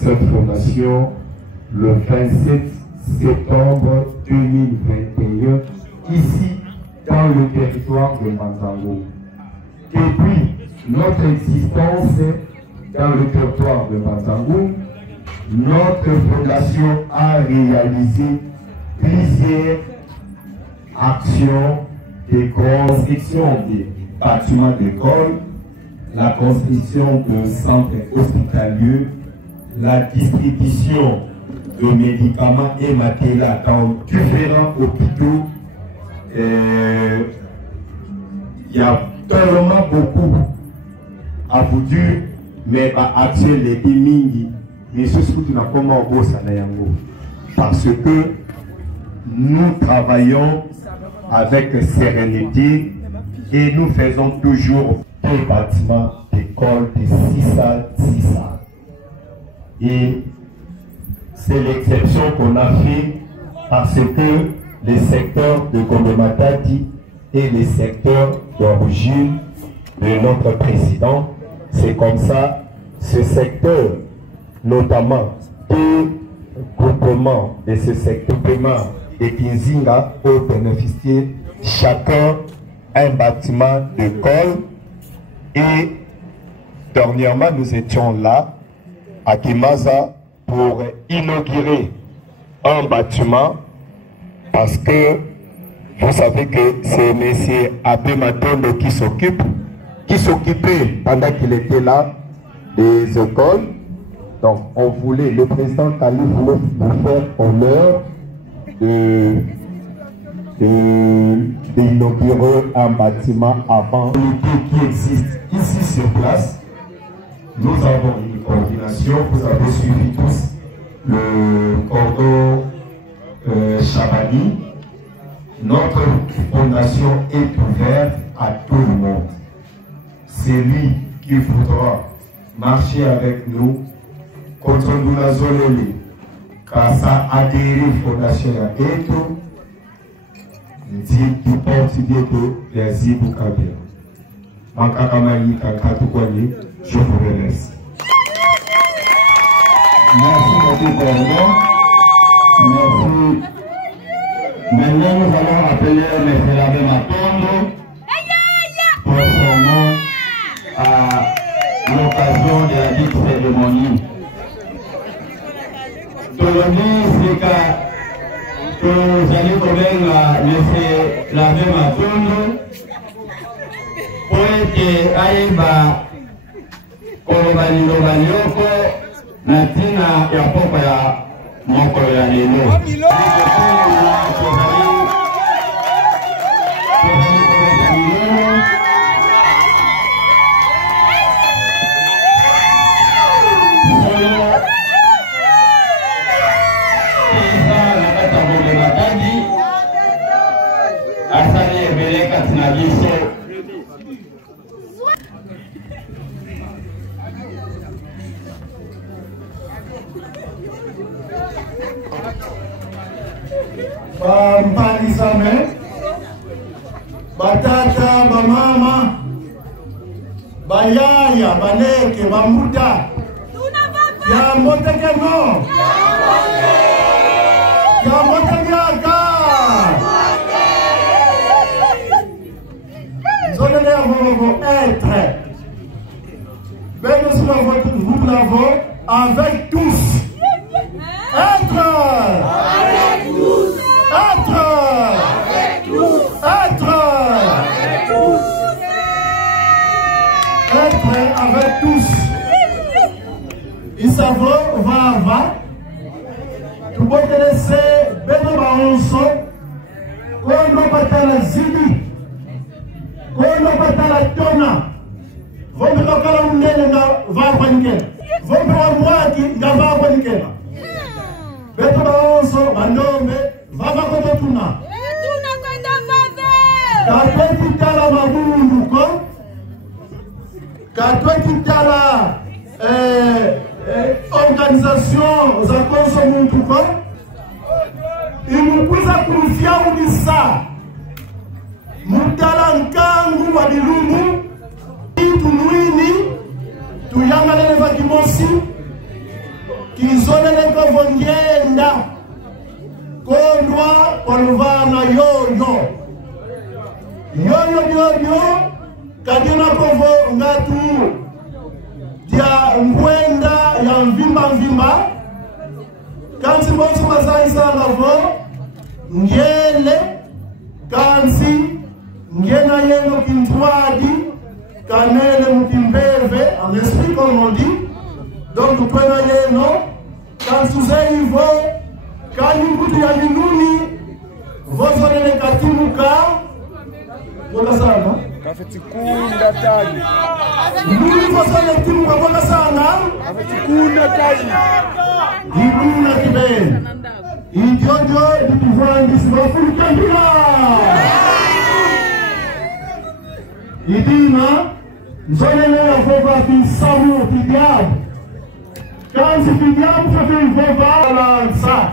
cette fondation le 27 septembre 2021 ici dans le territoire de Mbanzango. Depuis notre existence dans le territoire de Mbanzango, notre fondation a réalisé plusieurs actions de construction de bâtiments d'école, la construction de centres hospitaliers, la distribution de médicaments et matériels dans différents hôpitaux. Il y a tellement beaucoup à vous dire, mais actuellement les mingi, mais ce que nous avons parce que nous travaillons avec sérénité et nous faisons toujours des bâtiments d'école de 600. Et c'est l'exception qu'on a fait parce que les secteurs de Gombe-Matadi et les secteurs d'origine de notre président, c'est comme ça, ce secteur, notamment des groupements de ce secteur de Kinzinga, ont bénéficié chacun un bâtiment d'école. Et dernièrement, nous étions là à Kimaza pour inaugurer un bâtiment parce que vous savez que c'est M. Abbé Matondo qui s'occupait pendant qu'il était là des écoles. Donc on voulait, le président Kali voulait vous faire honneur d'inaugurer un bâtiment avant qui existe ici sur place. Nous avons une coordination, vous avez suivi tous le cordon Chabani. Notre fondation est ouverte à tout le monde. C'est lui qui voudra marcher avec nous contre nous la zone car ça adhéré fondation à Eto. Dit du portugais que les Ibukabia. Je vous remercie. Merci beaucoup pour nous. Merci. Maintenant, nous allons appeler M. Abbé Matondo pour son nom à l'occasion de la dite cérémonie. Aujourd'hui, c'est que vous allez connaître M. Abbé Matondo pour que Aïba Kolobalilo Yoko Natina ya poko ya moko ya lelo. Mpalisame, batata, bamama, bayaya, baneke, bamuda, ya moteke no, ya moteke aka. Vous être. Nous l'avons avec tous. Être. Avec tous. Être. Avec tous. Être. Avec tous. Être avec tous. Il s'avoue, va. Tout le monde laisser Beno Baonso. On n'a pas la Zidi. On n'a pas la Tona. Vamos colocar um nele na vaga ninguém. Vamos para o muaki na vaga ninguém. Beto baonso, manome, vaga com tuna. Tuna quando vaga. Katweti tala mabundu ko. Katweti tala organisation za consumo ko. Imukuza kurufia unisa. Mutala nkangu wa dilumu. Tunuini, tuyanga lele vakimosi, kizoleleko vongenda kondwa koluvana yoyo kadina kovo ngatu dia ngwenda ya mvimba kansi bosi mazaisanga vo ngele kansi ngena yeno kintwadi kanele mukimbeve en esprit comme on dit donc kwena yeno kansi uzeivo kanyi kuti ya minuni vozonele katimuka boka sana kafetikunda tani minuni vozonele katimuka boka sana kafetikunda tani Iruna kibeni idiojo dituvangisi bafurikandira idina nzonele ya vova fisamu fidiabu kansi fidiabu fafiri vova lansa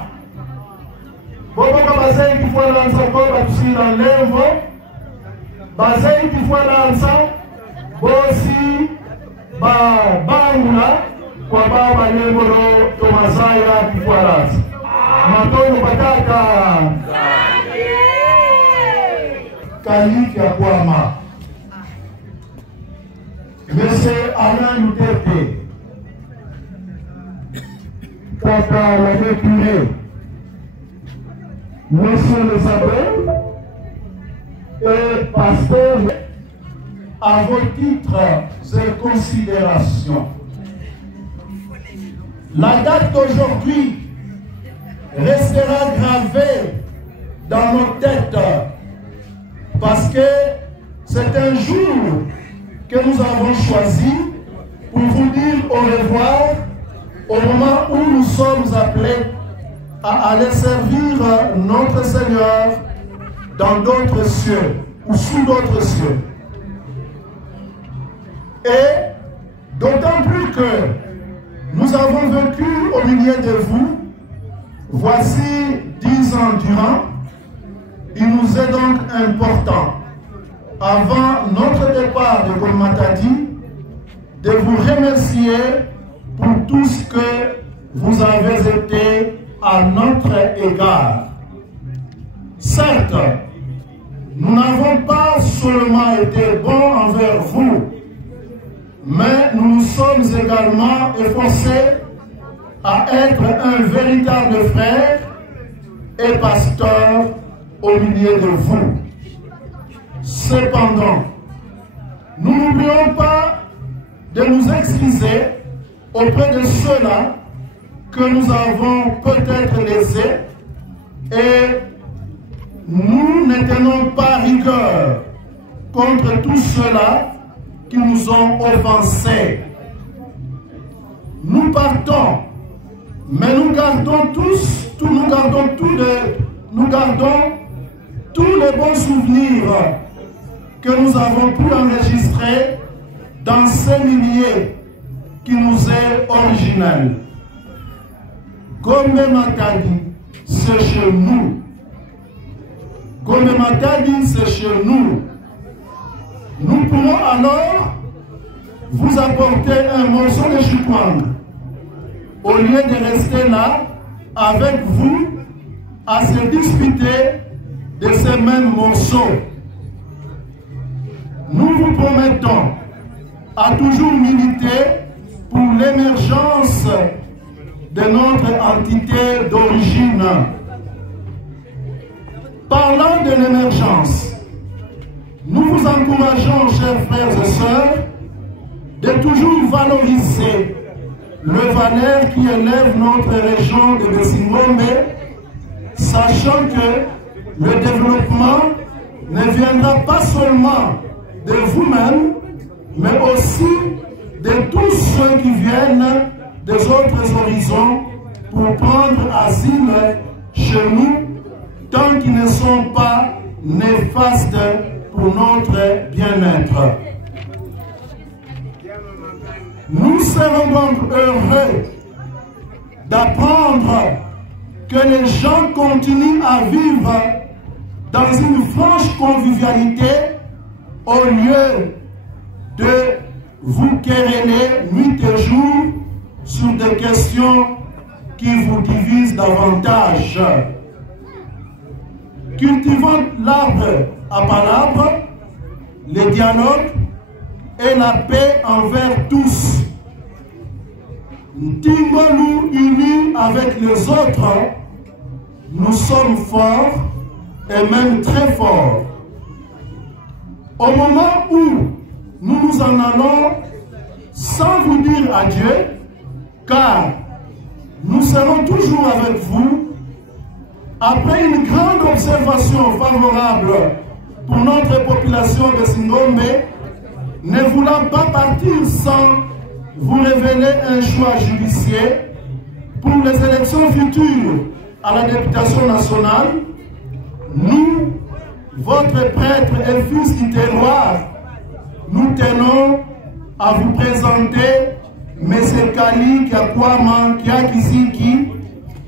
boboka bazei kifua lansa koba tusira levo bazei kifua lansa bosi ba bangula kwa baba Nyemboro Tomazaya Kifwaras Matono Bataka Kaliki ya Kwama Monsieur Alain Lutepe Papa Lavé Puré Monsieur les Abbés et Pasteur à vos titres et considérations. La date d'aujourd'hui restera gravée dans nos têtes parce que c'est un jour que nous avons choisi pour vous dire au revoir au moment où nous sommes appelés à aller servir notre Seigneur dans d'autres cieux ou sous d'autres cieux. Et d'autant plus que nous avons vécu au milieu de vous, voici 10 ans durant. Il nous est donc important, avant notre départ de Golmatadi, de vous remercier pour tout ce que vous avez été à notre égard. Certes, nous n'avons pas seulement été bons envers vous, mais nous nous sommes également efforcés à être un véritable frère et pasteur au milieu de vous. Cependant, nous n'oublions pas de nous excuser auprès de ceux-là que nous avons peut-être lésés et nous ne tenons pas rigueur contre tous ceux-là qui nous ont offensés. Nous partons, mais nous gardons tous les bons souvenirs que nous avons pu enregistrer dans ce milieu qui nous est originel. Gombe Matadi, c'est chez nous. Gombe Matadi, c'est chez nous. Nous pourrons alors vous apporter un morceau de chukwang au lieu de rester là avec vous à se disputer de ces mêmes morceaux. Nous vous promettons à toujours militer pour l'émergence de notre entité d'origine. Parlant de l'émergence, nous vous encourageons, chers frères et sœurs, de toujours valoriser le Valais qui élève notre région de Bessingombe, sachant que le développement ne viendra pas seulement de vous-même, mais aussi de tous ceux qui viennent des autres horizons pour prendre asile chez nous, tant qu'ils ne sont pas néfastes pour notre bien-être. Nous serons donc heureux d'apprendre que les gens continuent à vivre dans une franche convivialité au lieu de vous quereller nuit et jour sur des questions qui vous divise davantage. Cultivons l'arbre à palabre, le dialogue et la paix envers tous. Disons-nous unis avec les autres, nous sommes forts et même très forts. Au moment où nous nous en allons sans vous dire adieu, car nous serons toujours avec vous, après une grande observation favorable pour notre population de Singombe, ne voulant pas partir sans vous révéler un choix judiciaire pour les élections futures à la députation nationale, nous, votre prêtre et fils du terroir, nous tenons à vous présenter M. Kali Kakwama Kiakiziki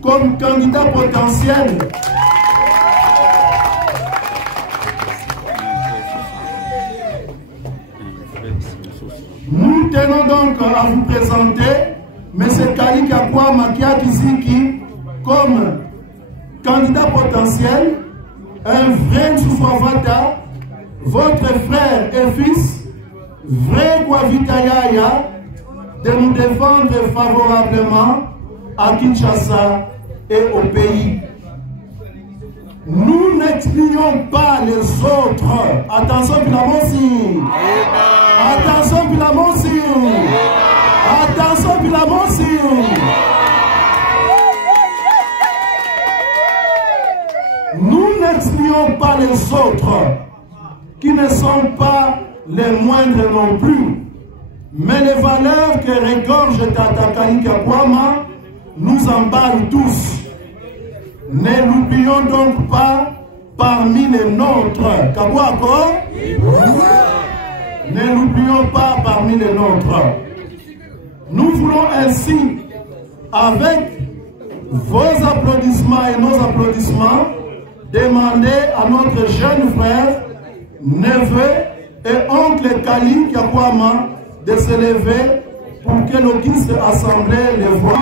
comme candidat potentiel. Nous tenons donc à vous présenter M. Kali Kakwama Kiakiziki comme candidat potentiel, un vrai Nsufwavata, votre frère et fils, vrai Kwavitayaya, de nous défendre favorablement à Kinshasa et au pays. Nous n'excluons pas les autres. Attention, Pilamonsi. Attention, Pilamonsi. Attention, Pilamonsi. Nous n'excluons pas les autres qui ne sont pas les moindres non plus. Mais les valeurs que regorge Tata Kali Kakwama nous emballent tous. Ne l'oublions donc pas parmi les nôtres. Kabouako? Ne l'oublions pas parmi les nôtres. Nous voulons ainsi, avec vos applaudissements et nos applaudissements, demander à notre jeune frère, neveu et oncle Kali Kakwama de se lever pour que l'auguste assemblée les voie.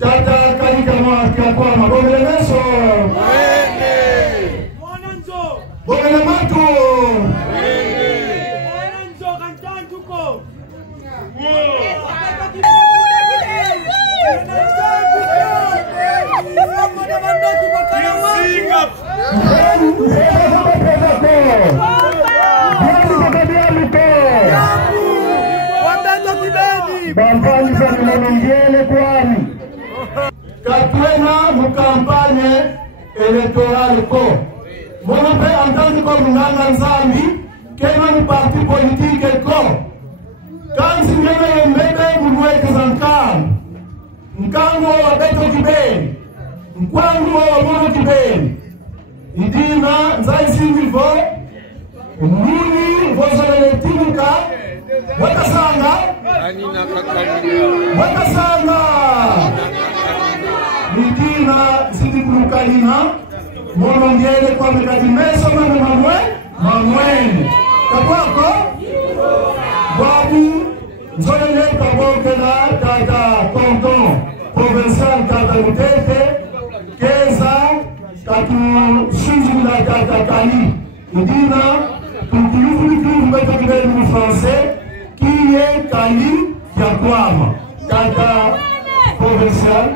Tata Kali Kakwama Bongelemeso Bongelematu Bampangi za Mwanongele kwani Katwena mu campagne électorale ko Mwana pe antanzi ko munganga nzambi Kena mu parti politique ko Kansi ngene yembebe muluweke zankam Nkangu wa beto kibeni Nkwangu wa mwono kibeni Idina nzai singivo Muni vozolele timuka Wakasanga Wakasanga Midina Sidikukalina Mono Mwangele kwa mekadimeso mamwene. Kakwako? Wabu, nzolele kabokela kaka tonton provincial kaka Mutete, Keza, katu Shinjula kaka Kali. Idina, tukulufu mbeta kibeli mu français, qui est Kali Yakwama, kaka provincial.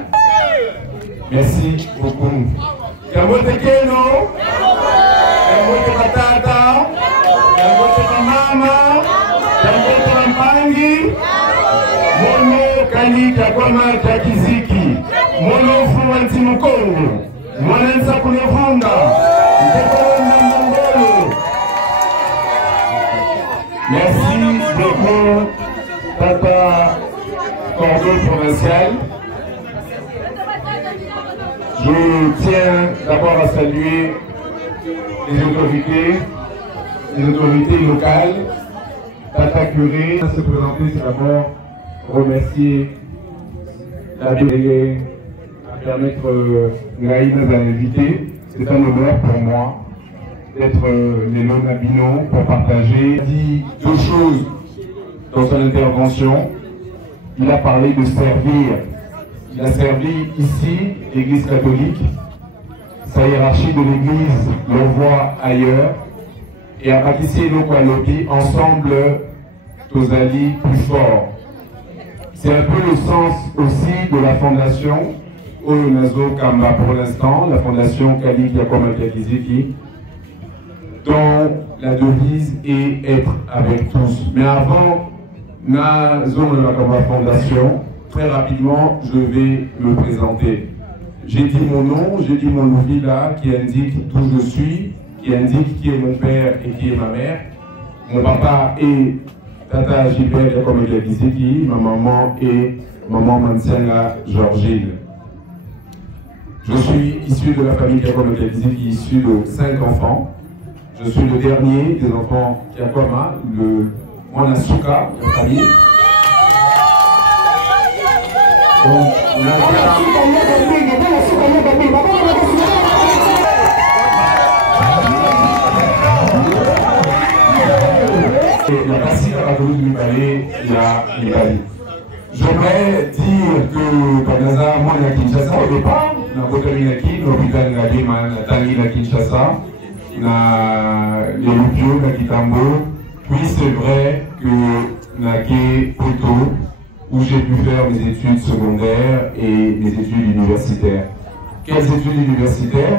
Merci beaucoup. Yabote Keno, Yabote Matata, Yabote Mama, Yabote Mpangi, Mono Kali Yakwama Kakiziki, Mono Fuanti Mukongo, Mwanenza Kunevunda, Ndekona Mongolo. Merci beaucoup, Tata Cordeau provincial. Je tiens d'abord à saluer les autorités locales, Tata Curé. À se présenter, c'est d'abord remercier la déléguée à permettre Ngaïna à l'inviter. C'est un honneur pour moi d'être Lélo Nabino pour partager. Il a dit deux choses dans son intervention. Il a parlé de servir. Il a servi ici l'Église catholique. Sa hiérarchie de l'Église l'envoie ailleurs. Et à Bakissi et Lokwalobi, ensemble, tous alliés plus forts. C'est un peu le sens aussi de la fondation Oyonazo Kamba pour l'instant, la fondation Kali Yakoma Kakiziki, dont la devise est être avec tous. Mais avant, Nazo Kamba Fondation, très rapidement, je vais me présenter. J'ai dit mon nom, j'ai dit mon novila qui indique d'où je suis, qui indique qui est mon père et qui est ma mère. Mon papa est Tata Gilbert Yakom Kakiziki, ma maman est Maman Mansianga Georgine. Je suis issu de la famille Yakom Kakiziki, issu de 5 enfants. Je suis le dernier des enfants Yakoma, le Monasuka, la famille. Donc, la Basile a voulu lui parler, il a Libali. J'aimerais dire que Pagaza, moi, il y a Kinshasa au départ, dans le Kotominaki, l'hôpital Nabi, la Tangi, la Kinshasa, les Lupio, la Kitambo. Puis c'est vrai que Nake Poto, où j'ai pu faire mes études secondaires et mes études universitaires. Quelles études universitaires?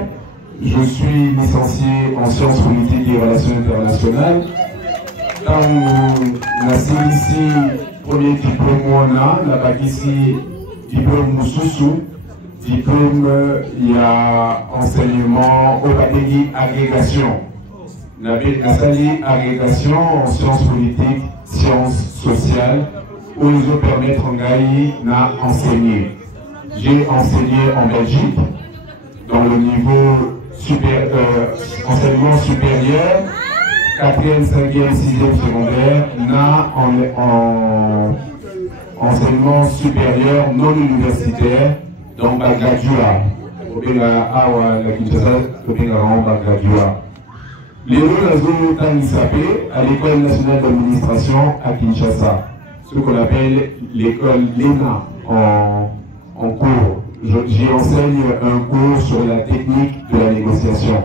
Je suis licencié en sciences politiques et relations internationales. Dans la ici, premier diplôme Moana, la ici, diplôme Moussoussou, diplôme, il y a enseignement au Bategi agrégation. La salle agrégation en sciences politiques, sciences sociales, où ils ont permis en Gaï n'a enseigné. J'ai enseigné en Belgique, dans le niveau enseignement supérieur, 4e, 5e, 6e secondaire, n'a en enseignement supérieur non universitaire, donc à Gadjua. Les deux à l'école nationale d'administration à Kinshasa, ce qu'on appelle l'école LENA en cours. J'y enseigne un cours sur la technique de la négociation.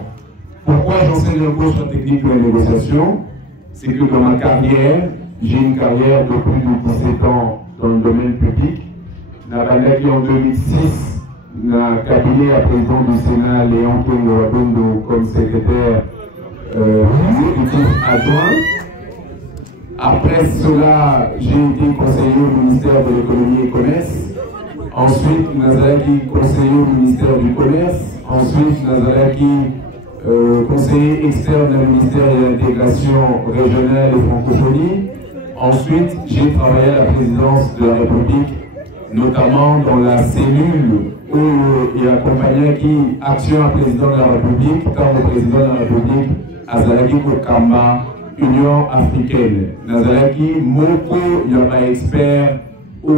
Pourquoi j'enseigne un cours sur la technique de la négociation? C'est que dans ma carrière, j'ai une carrière de plus de 17 ans dans le domaine public. En 2006, le cabinet à président du Sénat, Léon Kengo comme secrétaire exécutif adjoint. Après cela, j'ai été conseiller au ministère de l'économie et commerce. Ensuite, Nazaraki, conseiller au ministère du commerce. Ensuite, Nazaraki, conseiller externe au ministère de l'intégration régionale et francophonie. Ensuite, j'ai travaillé à la présidence de la République, notamment dans la cellule où il accompagnait qui action à président de la République, quand le président de la République, Azalaki Kokamba, Union africaine. Nazalaki, Moko, il y a un expert où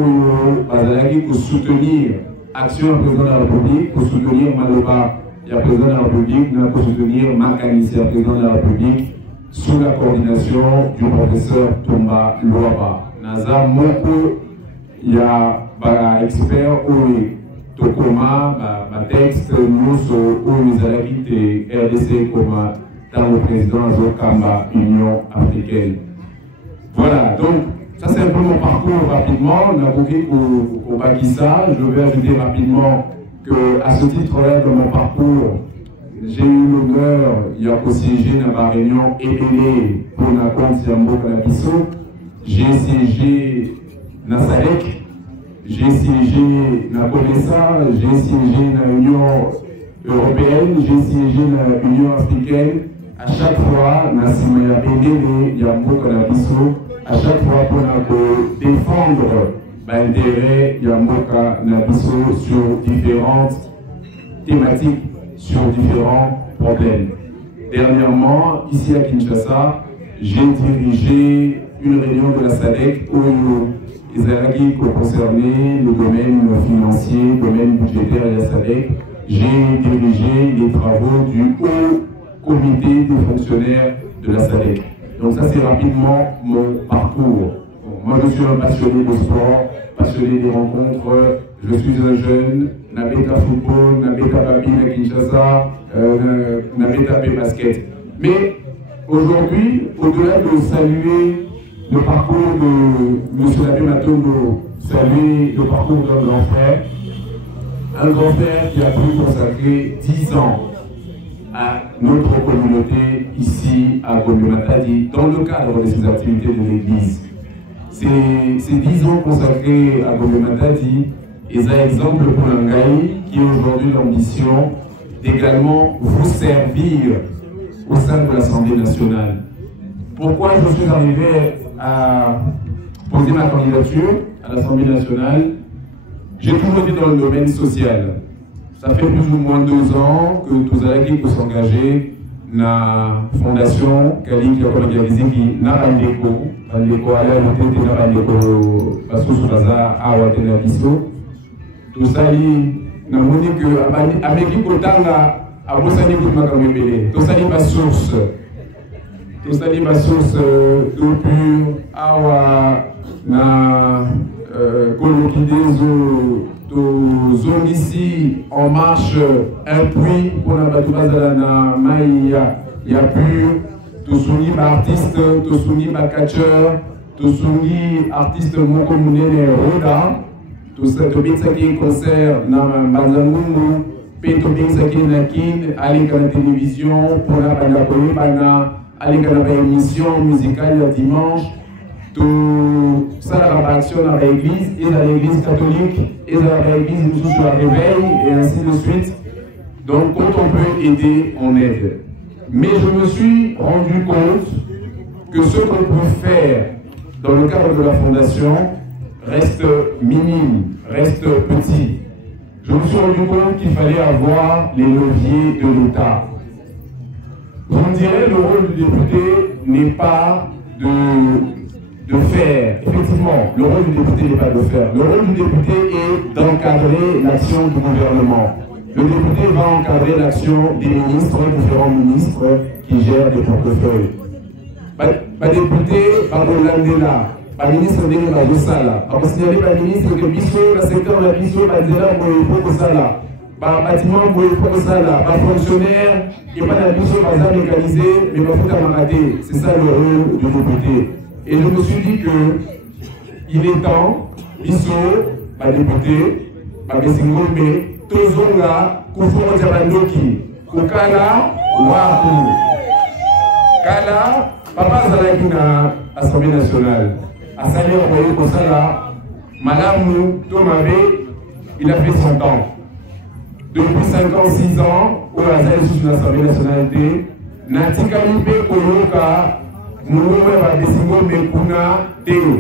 Azalaki pour soutenir action à président de la République, pour soutenir Maloba le président de la République n'a pas soutenir Makanisia, président de la République, sous la coordination du professeur Tomba Loaba. Naza Moko, il y a un expert où Tokoma, ma texte, nous où ils allaient RDC comme dans le président Azokamba, Union africaine. Voilà, donc ça c'est un peu mon parcours rapidement. On a bouqué au Pakistan. Je vais ajouter rapidement qu'à ce titre-là de mon parcours, j'ai eu l'honneur, il y a aussi siégé dans ma réunion EPD pour la compte Yambo Kanabiso. J'ai siégé dans SADC, j'ai siégé dans COMESA, j'ai siégé dans l'Union européenne, j'ai siégé dans l'Union africaine. À chaque fois, dans Simaya EPD, Yambo Kanabiso, à chaque fois pour défendre l'intérêt Yambo Kanabiso sur différentes thématiques, sur différents problèmes. Dernièrement, ici à Kinshasa, j'ai dirigé une réunion de la SADC où les Alagis concernés le domaine financier, le domaine budgétaire et la SADC. J'ai dirigé les travaux du haut comité des fonctionnaires de la SADC. Donc ça c'est rapidement mon parcours. Moi je suis un passionné de sport, passionné des rencontres. Je suis un jeune, Nabeta football, Nabeta babi à Kinshasa, Nabeta basket. Mais aujourd'hui, au-delà de saluer le parcours de M. Labé Matondo, saluer le parcours d'un grand frère qui a pu consacrer 10 ans à notre communauté ici à Gombe-Matadi dans le cadre de ses activités de l'Église. Ces 10 ans consacrés à Gombe-Matadi, et un exemple pour l'Angaï qui a aujourd'hui l'ambition d'également vous servir au sein de l'Assemblée nationale. Pourquoi je suis arrivé à poser ma candidature à l'Assemblée nationale? J'ai toujours été dans le domaine social. Ça fait plus ou moins 2 ans que tous les équipes sont engagés dans la fondation qui a organisé qui n'a pas d'éco à la tête n'a pas d'éco parce que sous la à Watenabiso. Tout ça, il n'a que avec qui Kotanga a besoin de m'accompagner. Tout ça, il va source. Tout ça, il va source d'eau pure, awa, na coloquidezo, to zone ici en marche un puits pour la batoubazala na maïa, ya pur, to souni artiste, to souni catcheur, to souni artiste mon communé Roda. Tout ça, tout bien ça qui est concert dans Banzangungu, puis tout bien ça qui est nakin, aller à la télévision pour la panapoli, aller à la émission musicale le dimanche, tout ça la action dans l'église, et dans l'église catholique, et dans l'église nous sur la réveil, et ainsi de suite. Donc quand on peut aider, on aide. Mais je me suis rendu compte que ce qu'on peut faire dans le cadre de la fondation reste minime, reste petit. Je me suis rendu compte qu'il fallait avoir les leviers de l'État. Vous me direz, le rôle du député n'est pas de faire. Effectivement, le rôle du député n'est pas de faire. Le rôle du député est d'encadrer l'action du gouvernement. Le député va encadrer l'action des ministres, différents ministres qui gèrent des portefeuilles. Le député va de là. Le ministre de la Sala. On va signaler le ministre que le secteur de la Bisso va dire que le Sala. Le bâtiment pour Sala. Le fonctionnaire qui n'est pas dans la Bisso va être mécanisé, mais il va faut rater. C'est ça le rôle du député. Et je me suis dit qu'il est temps, Bisso, le député, le Singombe, Tozonga, Koufou Diabandoki, Kokala, Waku. Kala, papa Zalaki na Assemblée nationale. À Salé, on voyait comme ça là, Madame Tomabe, il a fait 100 ans. Depuis 5 ans, 6 ans, au Azali sous l'Assemblée nationale, Natika Lipe Koloka, Mouroué va décider Mekuna Théo.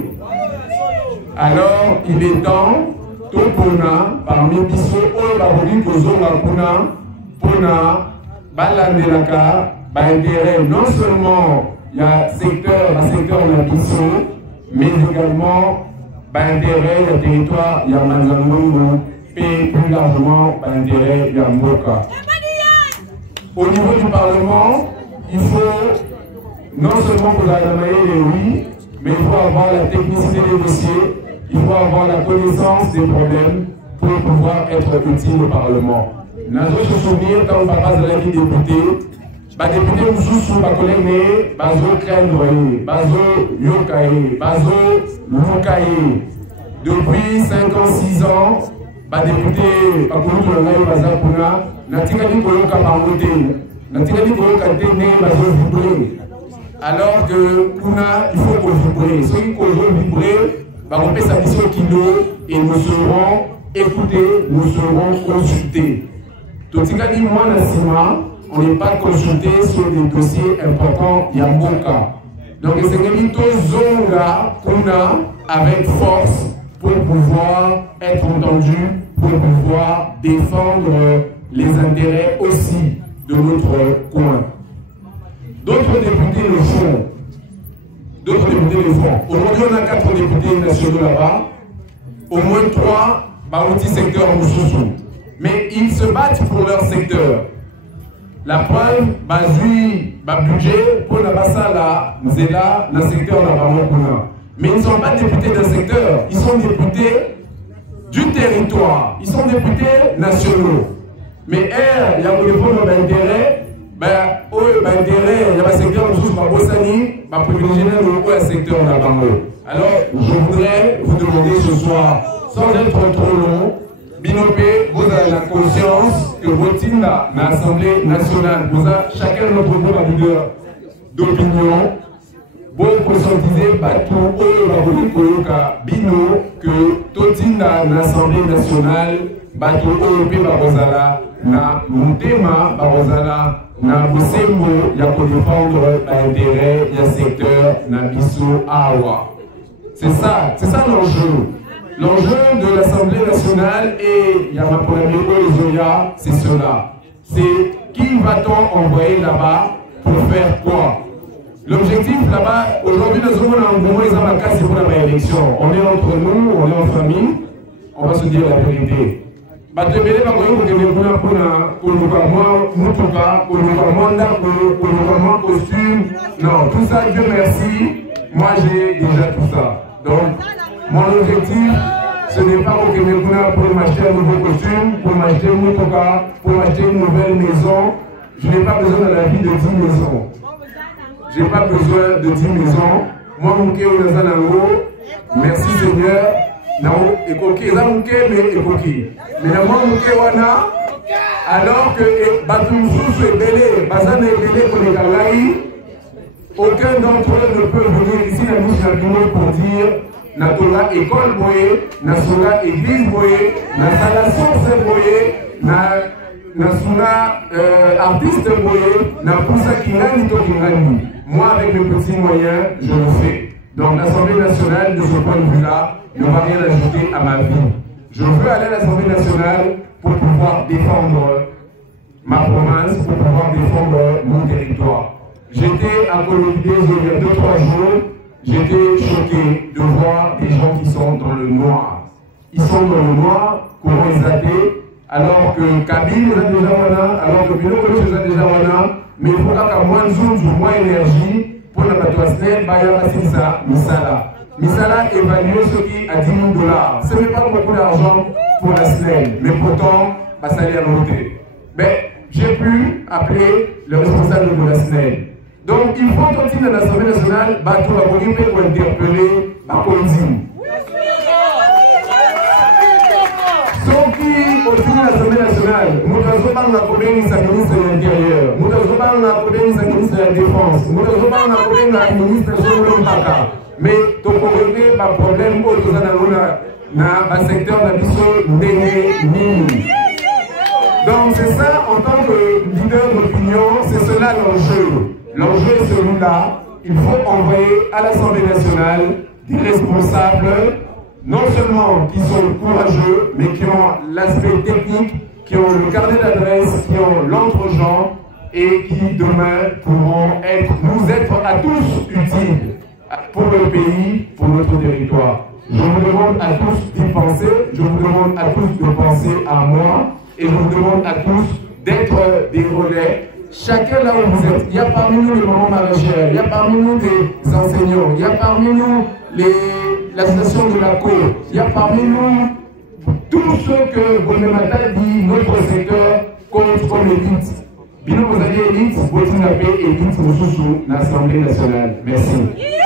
Alors, il est temps, Topona, parmi Bisso, Olabori Kozonga Kuna, Pona, Balandelaka, intérêt non seulement il y a secteur de la Bisso, mais également intérêt le territoire, il y a Manzangongo, et plus largement intérêt il y a Mboka. Au niveau du Parlement, il faut non seulement pour la oui, mais il faut avoir la technicité des dossiers, il faut avoir la connaissance des problèmes pour pouvoir être utile au Parlement. Nous avons se souvenir quand on passe de la vie député, les députés nous sous ma collègue, bazo craindre, bazo yokaye, bazo loukaye. Depuis 5 ans, 6 ans, les députés, alors que il faut qu'on vibre. Ceux qui vont vibrer, on fait sa mission et nous serons écoutés, nous serons consultés. Tout ce qui dit moi, on n'est pas consulté sur des dossiers importants, il y a bon cas. Donc, c'est un zonga Kuna avec force pour pouvoir être entendu, pour pouvoir défendre les intérêts aussi de notre coin. D'autres députés le font. D'autres députés le font. Aujourd'hui, on a 4 députés nationaux là-bas. Au moins 3 dans secteur en Moussoussou. Mais ils se battent pour leur secteur. La preuve, budget pour la Bassala, Nzela, le secteur de la. Mais ils ne sont pas députés d'un secteur, ils sont députés du territoire, ils sont députés nationaux. Mais il y a un niveau d'intérêt, il y a un secteur de privilégier le secteur de la. Alors, je voudrais vous demander ce soir, sans être trop long, Binopé, vous avez la conscience que votre team dans l'Assemblée nationale, vous avez chacun de notre groupe à leader d'opinion, vous conscientisez tout bino que tout team dans l'Assemblée nationale, bateau européen Barozala, na Moutema Barozala, na Bosembo, il y a pour défendre l'intérêt du secteur Nabiso Awa. C'est ça l'enjeu. L'enjeu de l'Assemblée nationale et Zoya, c'est cela. C'est qui va-t-on envoyer là-bas pour faire quoi? L'objectif là-bas, aujourd'hui, nous avons un mouvement c'est pour la élection. On est entre nous, on est en famille, on va se dire la vérité. Costume, non, tout ça, Dieu merci, moi j'ai déjà tout ça. Donc, mon objectif, ce n'est pas au Québec pour m'acheter un nouveau costume, pour m'acheter un motoka, pour m'acheter une nouvelle maison. Je n'ai pas besoin de la vie de 10 maisons. Je n'ai pas besoin de 10 maisons. Moi, mon cœur est dans l'eau. Merci Seigneur. Mais moi, mon cœur alors que Batoumsous est belé, Bazan est belé pour les Kalaï, aucun d'entre eux ne peut venir ici à Mouchabino pour dire Natola école boye, Nasola église boye, Nasala source boye, Nasula artiste boye, Napoussa Kinani Tokinani. Moi, avec mes petits moyens, je le fais. Donc l'Assemblée nationale, de ce point de vue-là, ne va rien ajouter à ma vie. Je veux aller à l'Assemblée nationale pour pouvoir défendre ma province, pour pouvoir défendre mon territoire. J'étais à Colombie il y a 2-3 jours. J'étais choqué de voir des gens qui sont dans le noir. Ils sont dans le noir, colonisés, alors que Kabyle est déjà là, alors que Bilo est déjà là, mais il faut qu'à moins de zoom, moins d'énergie pour la batoisne, Baya Bassinsa, Misala. Misala évalue ce qui à $10 000. Ce n'est pas beaucoup d'argent pour la SNEL, mais pourtant, ça allait à l'autre. Mais j'ai pu appeler le responsable de la SNEL. Donc, il faut continuer à l'Assemblée nationale, bateau à Boripé pour interpeller Bakonzim. Ceux qui, au sein de l'Assemblée nationale, nous devons parler de la problème de ministre de l'Intérieur, nous devons parler de la problème de ministre de la Défense, nous devons parler de la problème de la ministre de l'Ompaka. Mais, ton problème, le problème, dans le secteur de la mission, Nini. Donc, c'est ça, en tant que leader d'opinion, c'est cela l'enjeu. L'enjeu est celui-là. Il faut envoyer à l'Assemblée nationale des responsables, non seulement qui sont courageux, mais qui ont l'aspect technique, qui ont le carnet d'adresse, qui ont l'entre-gens et qui demain pourront nous être à tous utiles pour le pays, pour notre territoire. Je vous demande à tous d'y penser, je vous demande à tous de penser à moi et je vous demande à tous d'être des relais. chacun là où vous êtes, il y a parmi nous le moment maraîcher, il y a parmi nous des enseignants, il y a parmi nous l'association de la Cour, il y a parmi nous tous ceux que Bonemata dit notre secteur compte comme élite. Bien vous avez élite, vous êtes élite, vous sous l'Assemblée nationale. Merci.